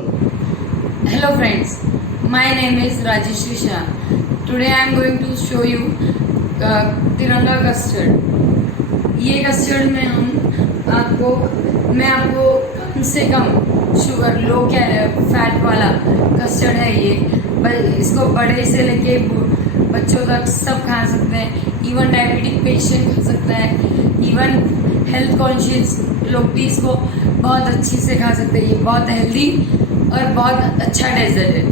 Hello friends, my name is Rajeshri Shah. Today I am going to show you तिरंगा कस्टर्ड। ये कस्टर्ड में मैं आपको कम से कम शुगर लो फैट वाला कस्टर्ड है ये। इसको बड़े से लेके बच्चों तक सब खा सकते हैं। इवन डायबिटिक पेशेंट खा सकता है। इवन हेल्थ कॉन्शियस लोग भी इसको बहुत अच्छी से खा सकते हैं। ये बहुत हेल्दी और बहुत अच्छा डेजर्ट है।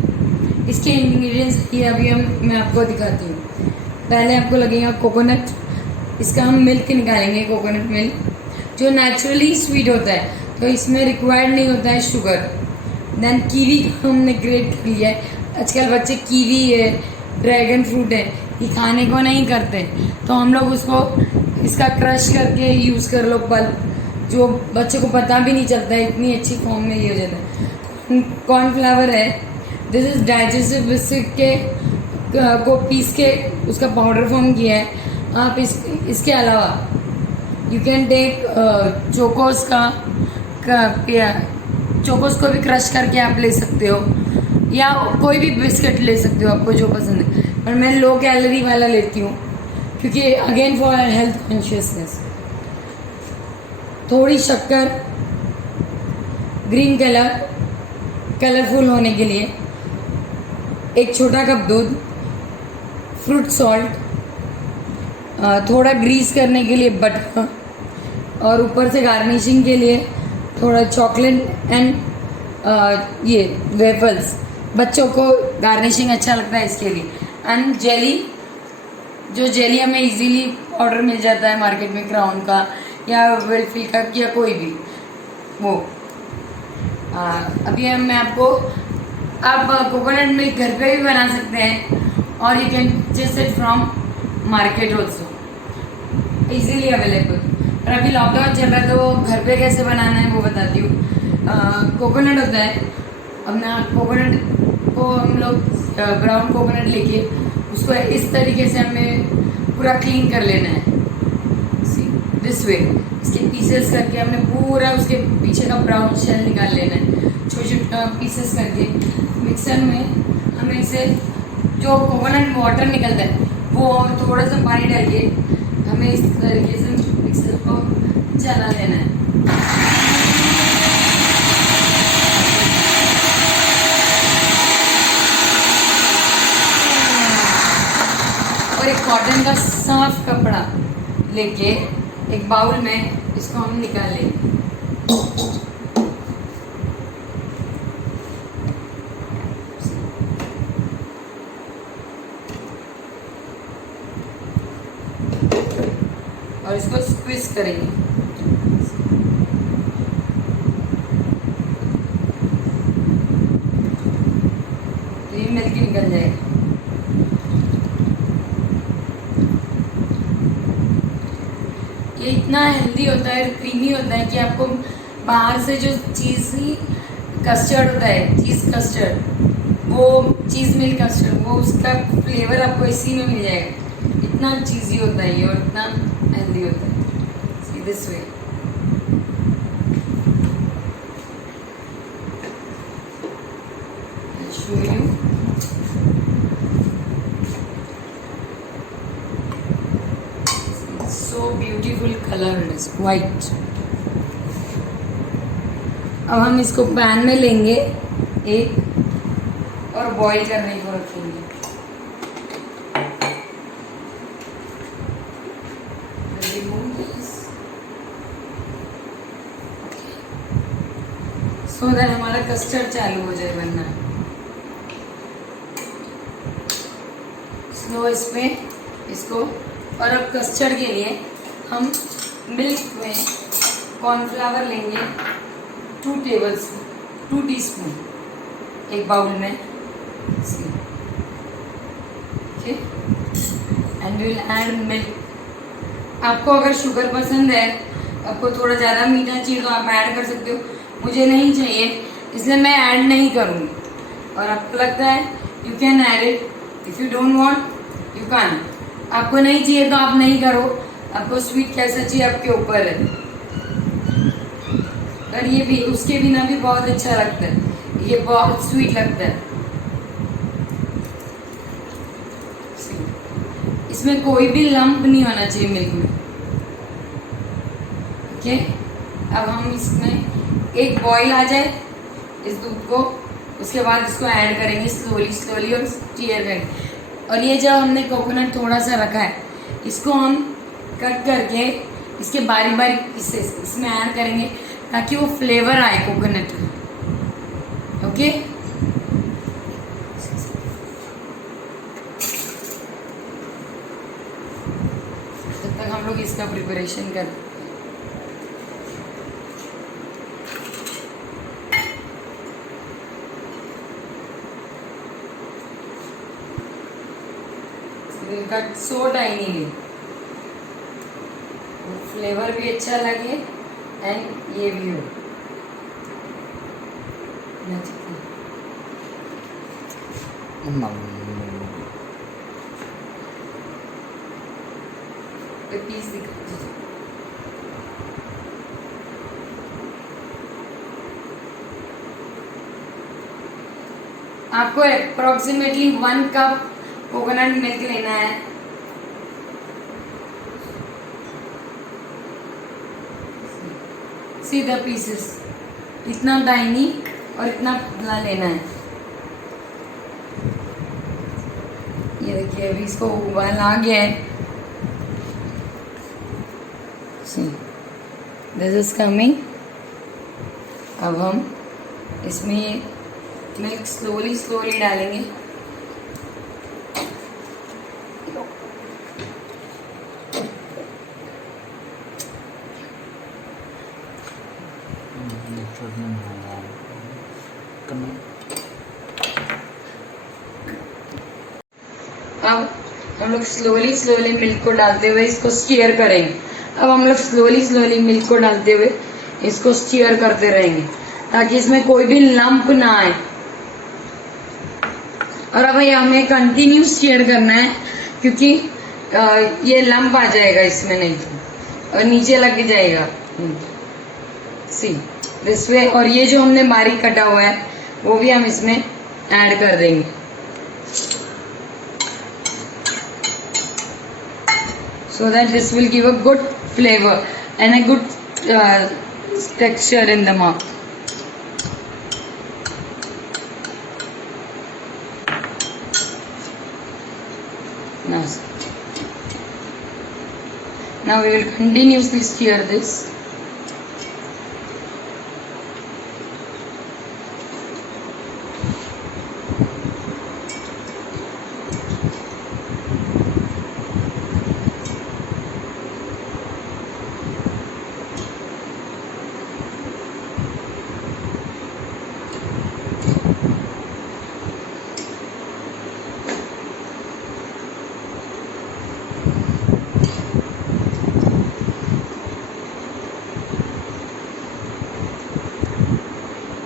इसके इंग्रेडिएंट्स ये अभी मैं आपको दिखाती हूँ। पहले आपको लगेगा कोकोनट। इसका हम मिल्क निकालेंगे, कोकोनट मिल्क जो नेचुरली स्वीट होता है, तो इसमें रिक्वायर्ड नहीं होता है शुगर। देन कीवी को हमने ग्रेट कर लिया है। आजकल बच्चे कीवी है, ड्रैगन फ्रूट है, ये खाने को नहीं करते, तो हम लोग उसको इसका क्रश करके यूज़ कर लो। पल्प जो बच्चों को पता भी नहीं चलता है, इतनी अच्छी फॉर्म में ये हो जाता है। कॉर्नफ्लावर है, दिस इज़ डाइजेस्टिव बिस्किट के को पीस के उसका पाउडर फॉर्म किया है। आप इसके अलावा you can take chocos chocos को भी क्रश करके आप ले सकते हो, या कोई भी बिस्किट ले सकते हो आपको जो पसंद है। पर मैं लो कैलोरी वाला लेती हूँ क्योंकि अगेन फॉर हेल्थ कॉन्शियसनेस। थोड़ी शक्कर, ग्रीन कलरफुल होने के लिए, एक छोटा कप दूध, फ्रूट सॉल्ट, थोड़ा ग्रीस करने के लिए बटर, और ऊपर से गार्निशिंग के लिए थोड़ा चॉकलेट एंड ये वेफल्स। बच्चों को गार्निशिंग अच्छा लगता है इसके लिए। एंड जेली, जो जेली हमें इजीली ऑर्डर मिल जाता है मार्केट में, क्राउन का या वेलफिल का या कोई भी वो। अभी मैं आपको, आप कोकोनट मिल्क घर पे भी बना सकते हैं और you can purchase it from market also, easily available. और अभी लॉकडाउन चल रहा है तो घर पे कैसे बनाना है वो बताती हूँ। कोकोनट होता है, अपना कोकोनट को हम लोग ब्राउन कोकोनट लेके उसको इस तरीके से हमें पूरा क्लीन कर लेना है, दिस वे। इसके पीसेस करके हमने पूरा उसके पीछे का ब्राउन शेल निकाल लेना है, छोटे छोटे पीसेस करके। मिक्सर में हमें इसे जो कोकोनट वाटर निकलता है वो थोड़ा सा पानी डाल के हमें इस तरीके से मिक्सर को चला लेना है। और एक कॉटन का साफ कपड़ा लेके एक बाउल में इसको हम निकाल लेंगे। और इसको स्क्वीज करेंगे। तो ये मिल्क निकल जाएगा। ये इतना हेल्दी होता है, क्रीमी होता है कि आपको बाहर से जो चीज़ी कस्टर्ड होता है, चीज़ कस्टर्ड, वो चीज़ मिल्क कस्टर्ड, वो उसका फ्लेवर आपको इसी में मिल जाएगा। इतना चीज़ी होता है ये और इतना हेल्दी होता है। See this way. Show you. So beautiful color is white। अब हम इसको पैन में लेंगे एक और बॉईल करने को रखेंगे। सो दैट हमारा कस्टर्ड चालू हो जाए बनना। स्लो इसमें इसको। और अब कस्टर्ड के लिए हम मिल्क में कॉर्नफ्लावर लेंगे 2 टीस्पून एक बाउल में, okay. And will add milk. आपको अगर शुगर पसंद है, आपको थोड़ा ज़्यादा मीठा चाहिए तो आप ऐड कर सकते हो। मुझे नहीं चाहिए इसलिए मैं ऐड नहीं करूँगी। और आपको लगता है you can add it, if you don't want you can. आपको नहीं चाहिए तो आप नहीं करो, आपको स्वीट कैसा चाहिए आपके ऊपर है। और ये भी उसके बिना भी बहुत अच्छा लगता है। ये बहुत स्वीट लगता है। इसमें कोई भी लंप नहीं होना चाहिए मिल्क में। ओके, अब हम इसमें एक बॉईल आ जाए इस दूध को, उसके बाद इसको ऐड करेंगे स्लोली स्लोली और स्टीयर करेंगे। और ये जो हमने कोकोनट थोड़ा सा रखा है, इसको हम कट करके इसके बारीक बारीक पीसेस इसमें ऐड करेंगे ताकि वो फ्लेवर आए कोकोनट का। ओके, तब तक हम लोग इसका प्रिपरेशन कर। कट सो टाइनी, फ्लेवर भी अच्छा लगे एंड ये भी हो। पीस दिखा दीजिए। आपको अप्रोक्सीमेटली 1 कप कोकोनट मिल्क लेना है। सीधा पीसेस, इतना टाइनी और इतना पतला लेना है। ये देखिए अभी इसको उबाल आ गया है। This is coming. अब हम इसमें मिल्क स्लोली स्लोली डालेंगे। अब हम लोग स्लोली स्लोली मिल्क को डालते हुए इसको स्टीयर करेंगे। अब हम लोग स्लोली स्लोली मिल्क को डालते हुए इसको स्टीयर करते रहेंगे ताकि इसमें कोई भी लंप ना आए। और अब हमें कंटिन्यू स्टीयर करना है क्योंकि ये लंप आ जाएगा इसमें, नहीं तो और नीचे लग जाएगा। See this way. और ये जो हमने बारीक कटा हुआ है वो भी हम इसमें ऐड कर देंगे। So that this will give a good flavor and a good texture in the mouth. Now we will continuously stir this.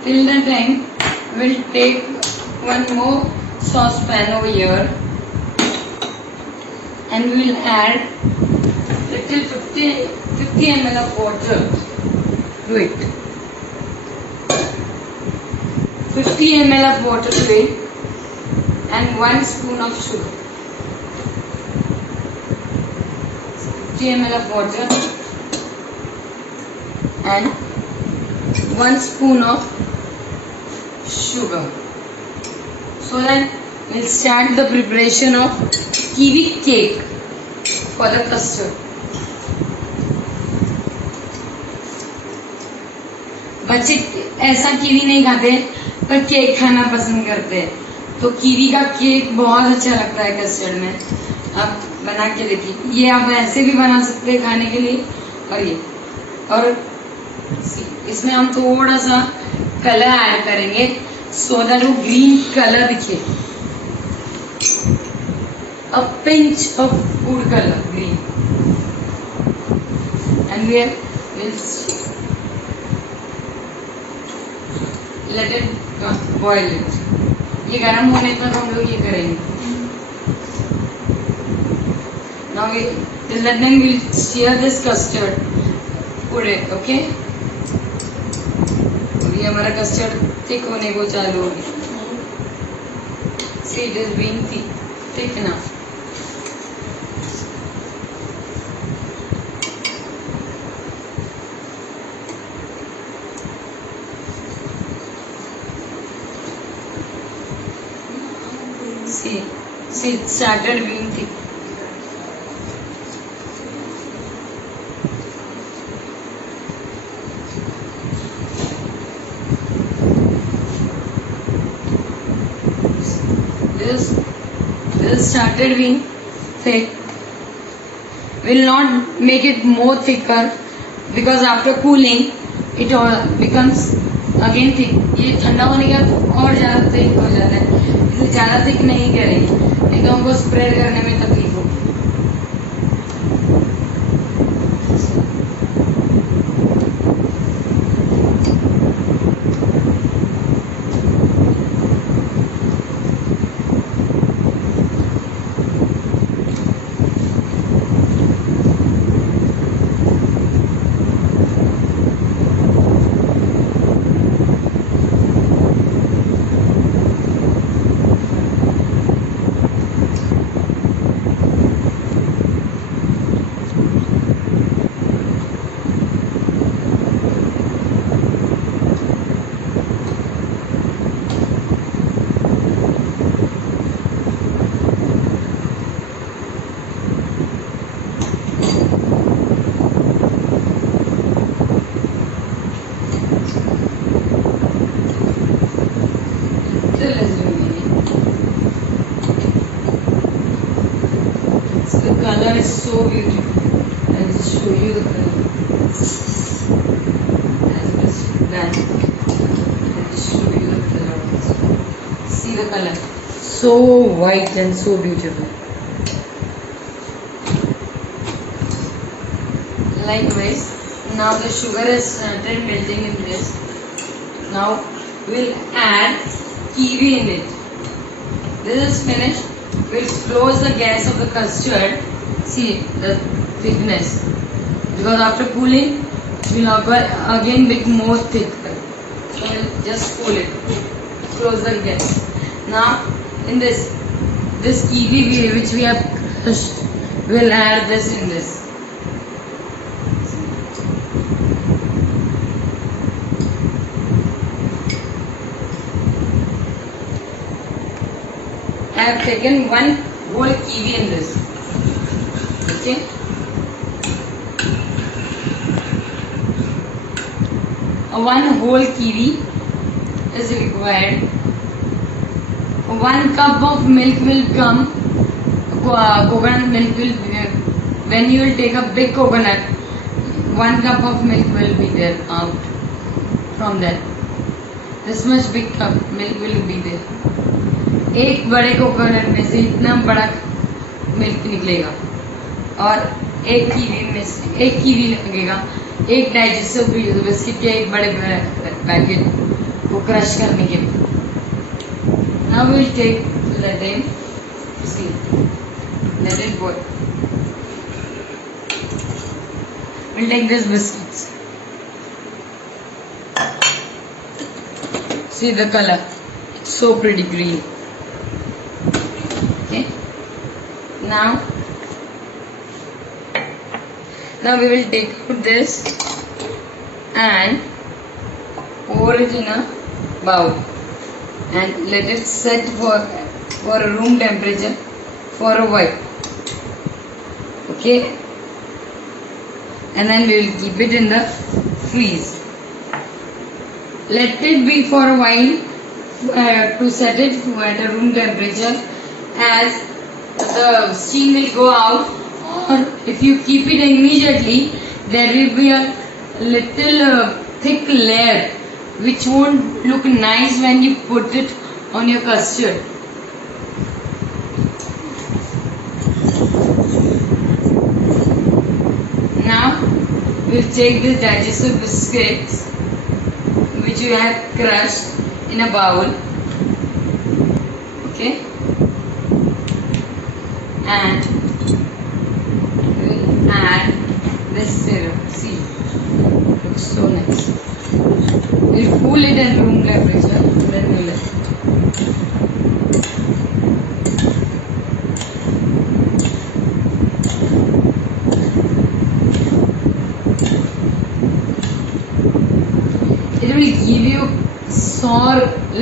Till the time we'll take one more saucepan over here and we'll add little 50 ml of water to it. 50 ml of water to it and 1 spoon of sugar. 50 ml of water and 1 spoon of sugar. So then we'll start the preparation of kiwi cake for the custard. बच्चे ऐसा कीवी नहीं खाते पर केक खाना पसंद करते हैं, तो कीवी का केक बहुत अच्छा लगता है कस्टर्ड में। आप बना के देखिए, ये आप ऐसे भी बना सकते हैं खाने के लिए। और ये और इसमें हम थोड़ा सा कलर ऐड करेंगे सो दैट वो ग्रीन कलर दिखे। A pinch of food colour green and we will let it boil it. ये गर्म होने तक हम लोग ये करेंगे। Now we till that time we'll stir this custard, put it, okay? ये हमारा कस्टर्ड थिक होने को चालू होगी. See, it is being thick now. See, it started being thick. This started being thick. Will not make it more thicker because after cooling it becomes again thick. ये ठंडा होने के बाद और ज़्यादा thick हो जाता है. इसे ज़्यादा thick नहीं करेंगे, नहीं तो हमको स्प्रेड करने में तकलीफ होगी. The color is so beautiful. I'll just show you the color. As it is black. I'll just show you the color also. See the color. So white and so beautiful. Likewise, now the sugar has started melting in this. Now we'll add kiwi in it. This is finished. We'll close the gas of the custard. See the thickness. Because after cooling, it will again become more thick. So we'll just cool it. Close the gas. Now in this kiwi which we have crushed, we'll add this in this. I have taken one whole kiwi in this. Okay. One whole kiwi is required. 1 cup of milk will come. Coconut milk will be, when you will take a big coconut, 1 cup of milk will be there out from that. This much big cup milk will be there. एक बड़े कोकोनट में से इतना बड़ा मिल्क निकलेगा और एक कीवी लगेगा. एक डाइजेस्टिव बिस्किट के एक बड़े पैकेट को क्रश करने के लिए. Now will take let it boil. We'll take these biscuits. See the color, it's so pretty green. Okay. Now we will take out this and pour it in a bowl and let it set for a room temperature for a while. Okay. And then we will keep it in the freeze. Let it be for a while to set it at a room temperature, as the steam will go out, or if you keep it immediately, there will be a little thick layer which won't look nice when you put it on your custard. Now we'll take the digestive biscuits which you have crushed in a bowl. Okay. And we'll add this syrup. See, looks so nice. We'll cool it at room temperature.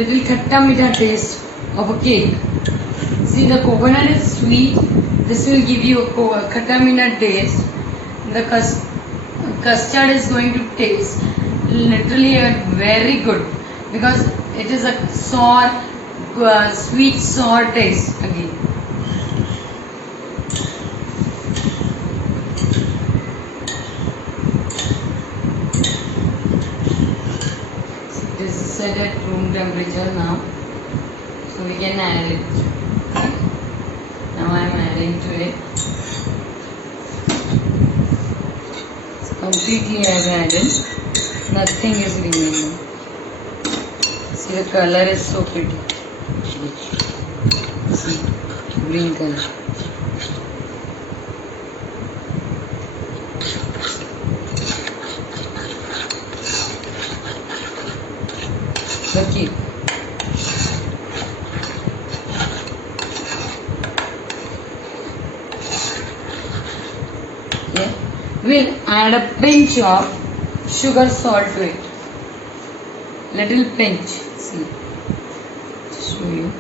little khatta meetha taste of a cake. See, the coconut is sweet. This will give you a khatta meetha taste. The custard is going to taste literally very good because it is a sour, sweet sour taste again. This is set at room temperature now, so we can add it. Now I am adding to it. Completely I have added. Nothing is remaining. See, the color is so pretty. See, green color. The cake. Yeah. We'll add a pinch of sugar salt to it. Little pinch. See. Show you.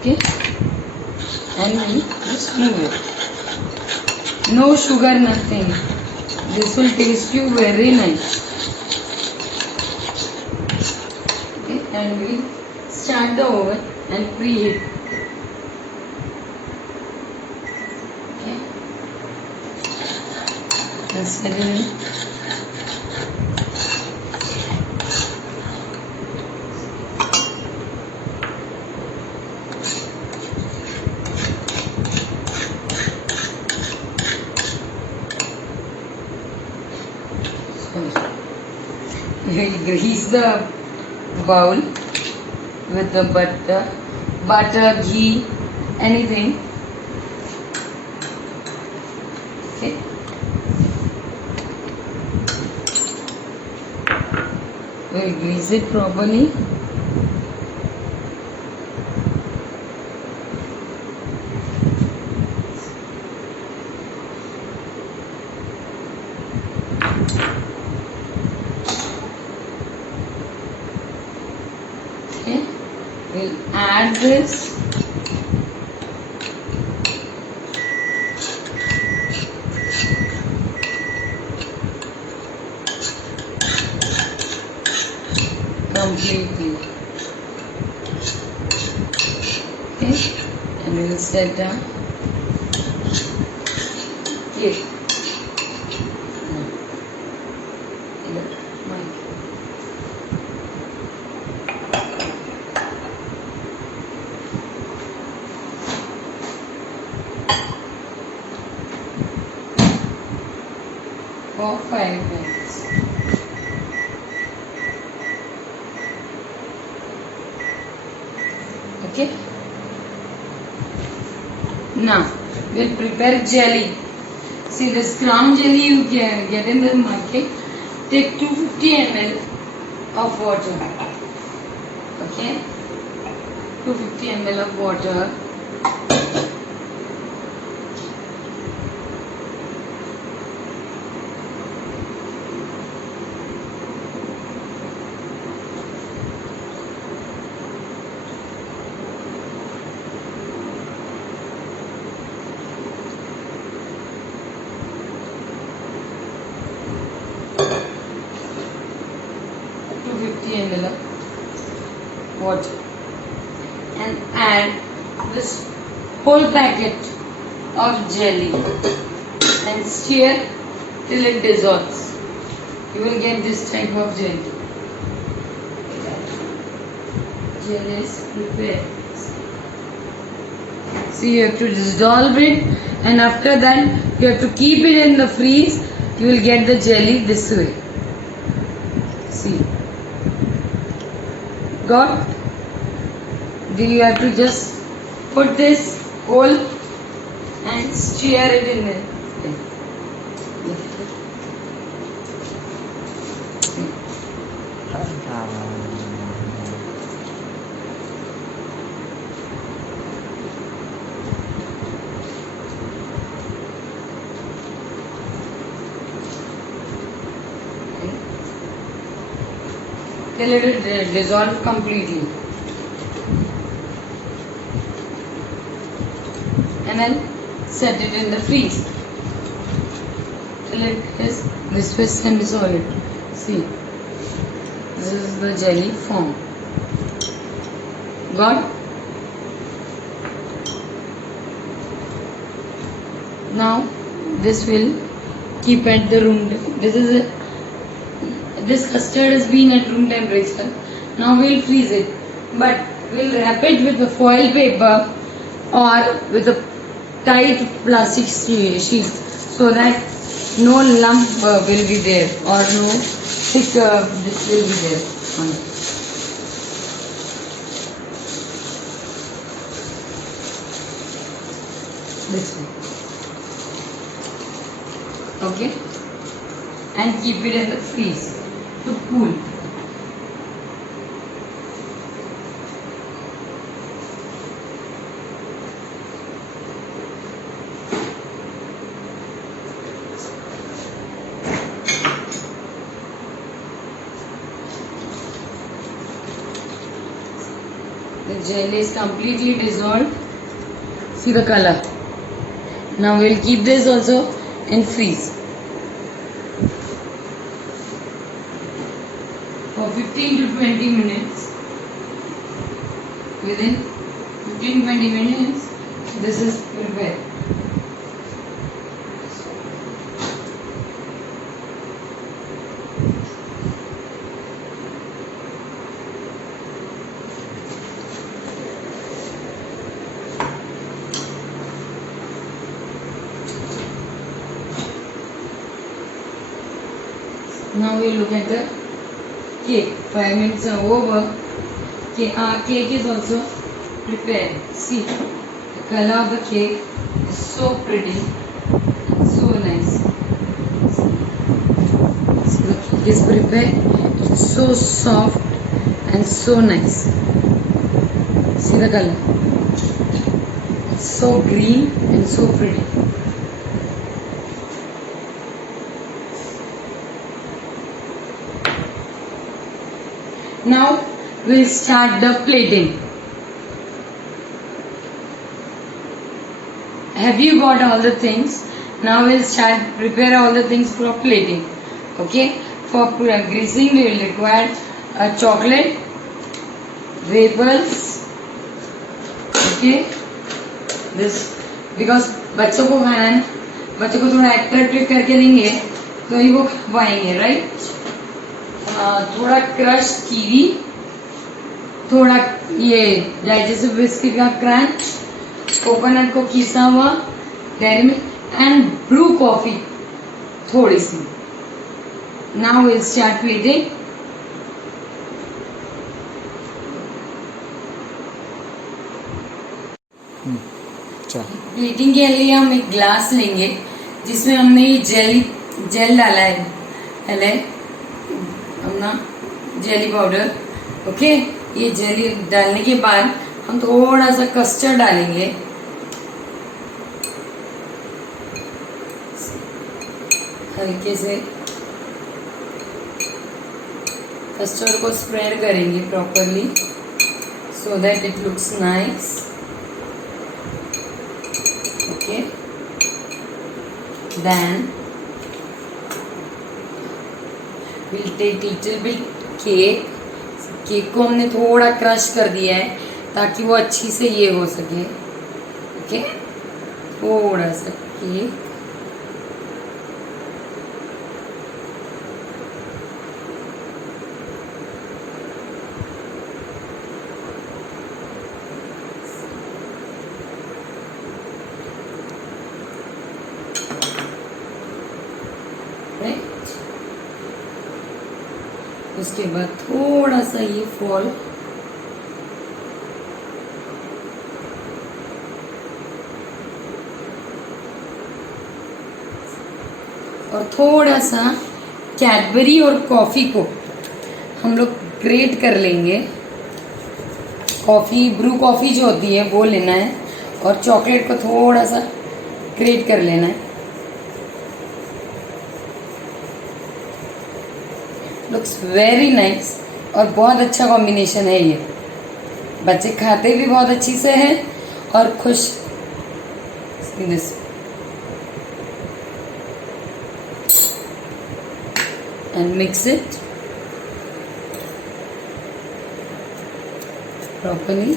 Okay. And we just move it. No sugar, nothing. This will taste you very nice. Okay, and we start the oven and preheat. Okay, and set it in. You grease the bowl with the butter, ghee, anything. Okay. We'll grease it properly. Okay, we'll add this. Completely. Okay, and we'll set down. Here. For 5 minutes. Okay. Now we'll prepare jelly. See, this crumb jelly you get in the market. Take 250 ml of water. Okay. 250 ml of water. ml of water and add this whole packet of jelly and stir till it dissolves. You will get this type of jelly. Jelly is prepared. See, you have to dissolve it, and after that you have to keep it in the freeze. You will get the jelly this way. See. Got? Do you have to just put this whole and stir it in there. till it is dissolved completely. And then set it in the freeze till it is this way semi-solid. See, this is the jelly form. Got? Now this will keep at the room. This custard has been at room temperature. Now we'll freeze it, but we'll wrap it with a foil paper or with a tight plastic sheet so that no lump will be there or no thick this will be there on it. This way. Okay, and keep it in the freeze to cool. The jelly is completely dissolved. See the color. Now we'll keep this also in freeze for 15 to 20 minutes. Within 15-20 minutes this is prepared. Now we look at the cake. 5 minutes are over. Our cake is also prepared. See, the color of the cake is so pretty, so nice. See, the cake is prepared. It's so soft and so nice. See the color. It's so green and so pretty. Now we'll start the plating. Have you got all the things? Now we'll prepare all the things for plating. Okay, for greasing we will require a chocolate, wafers. Okay, this because बच्चों को खाना है, बच्चों को थोड़ा अट्रैक्टिव करके देंगे तो ही वो खा पाएंगे, राइट? थोड़ा क्रश कीवी, थोड़ा ये डाइजेस्टिव बिस्किट का क्रंच, कोकोनट को किसा हुआ Dairy Milk and Bru coffee थोड़ी सी. Now will start plating. Plating के लिए हम एक ग्लास लेंगे जिसमें हमने ये जेल डाला है, पहले अपना जेली पाउडर. ओके, ये जेली डालने के बाद हम थोड़ा सा कस्टर्ड डालेंगे. हल्के से कस्टर्ड को स्प्रेड करेंगे properly so that it looks nice. Okay, then we'll take little bit cake. Cake को हमने थोड़ा क्रश कर दिया है ताकि वो अच्छी से ये हो सके. ओके, थोड़ा सा केक. उसके बाद थोड़ा सा ये फॉल और थोड़ा सा कैडबरी और कॉफ़ी को हम लोग ग्रेट कर लेंगे. कॉफ़ी, ब्रू कॉफ़ी जो होती है वो लेना है और चॉकलेट को थोड़ा सा ग्रेट कर लेना है. Looks very nice और बहुत अच्छा कॉम्बिनेशन है ये। बच्चे खाते भी बहुत अच्छी से हैं और खुश। This and mix it properly.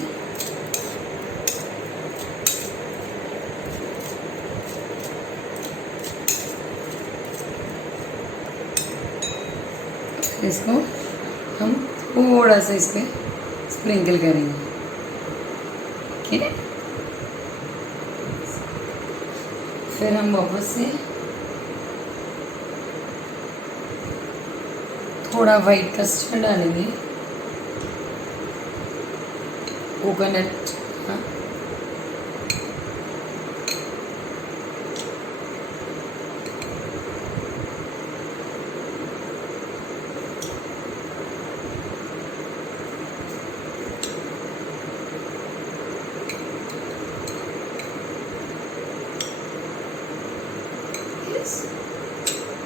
इसको हम थोड़ा सा इस पर स्प्रिंकल करेंगे। ठीक है, फिर हम वापस से थोड़ा वाइट कस्टर्ड डालेंगे, कोकोनट। हाँ,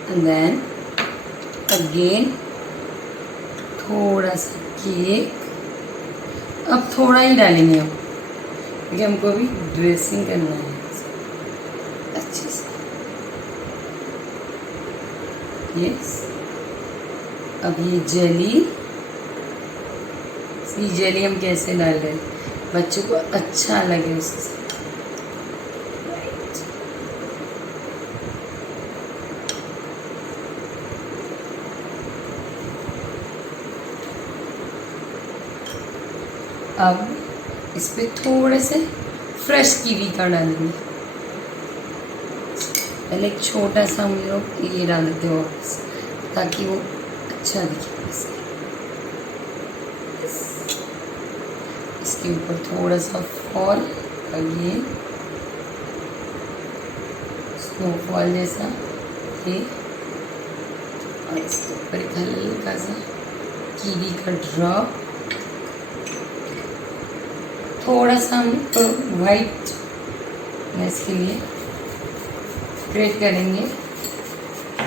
and then again थोड़ा सा केक। अब थोड़ा ही डालेंगे हम, क्योंकि हमको अभी ड्रेसिंग करना है अच्छे से। यस, अब ये जेली हम कैसे डाल रहे हैं, बच्चों को अच्छा लगे उसके साथ। अब इस पे थोड़े से फ्रेश कीवी का डालेंगे। पहले एक छोटा सा हम लोग ये डाल देते हो ताकि वो अच्छा दिखे। इसके ऊपर थोड़ा सा फॉल, ये स्नोफॉल जैसा ये, और इसके ऊपर एक हल्का सा कीवी का ड्रॉप। थोड़ा सा हम तो वाइट के लिए क्रिएट करेंगे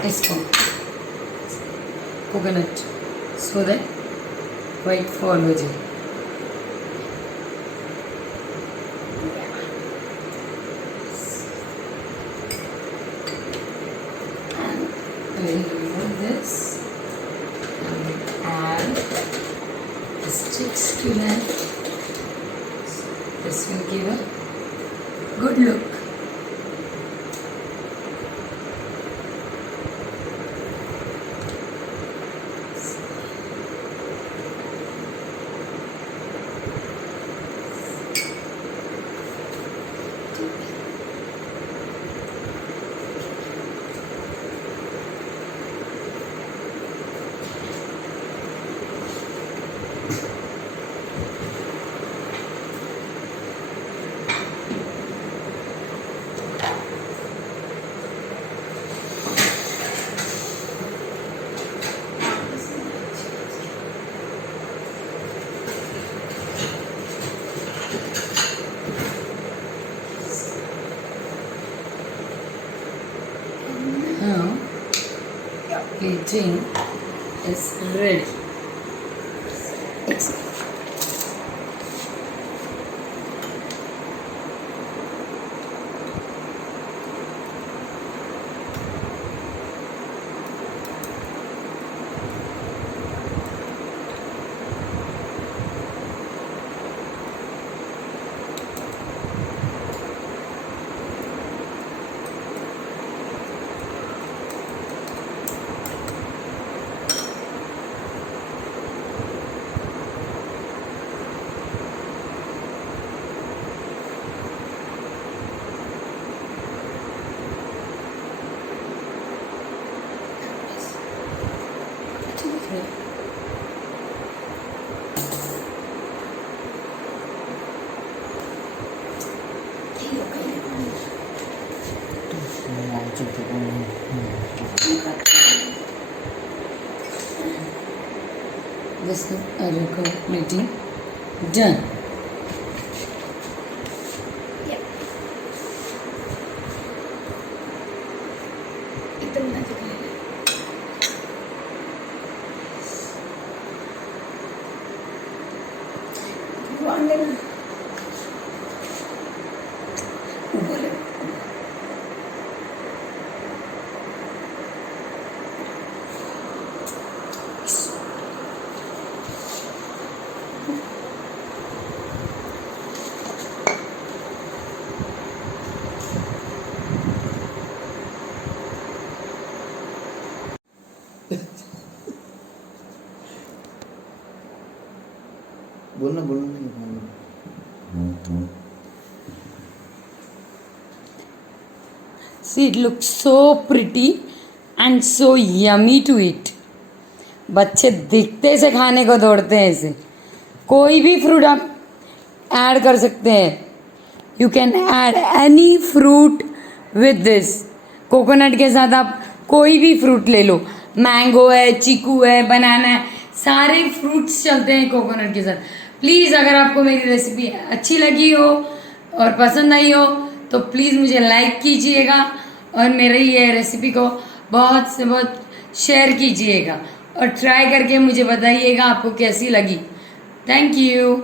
इसको coconut, so that white fall हो जाए। This and add the sticks to that. This will give a good look. Now plating is ready. Excellent. This is a plating done. बांध लेना। ऊपर ले। बोलना बोलना See, it looks so pretty and so yummy to eat. बच्चे दिखते से खाने को दौड़ते हैं इसे। कोई भी फ्रूट आप ऐड कर सकते हैं। You can add any fruit with this. Coconut के साथ आप कोई भी फ्रूट ले लो, मैंगो है, चीकू है, बनाना है, सारे फ्रूट्स चलते हैं कोकोनट के साथ। प्लीज़ अगर आपको मेरी रेसिपी अच्छी लगी हो और पसंद आई हो तो प्लीज़ मुझे लाइक कीजिएगा और मेरी ये रेसिपी को बहुत से बहुत शेयर कीजिएगा और ट्राई करके मुझे बताइएगा आपको कैसी लगी। Thank you.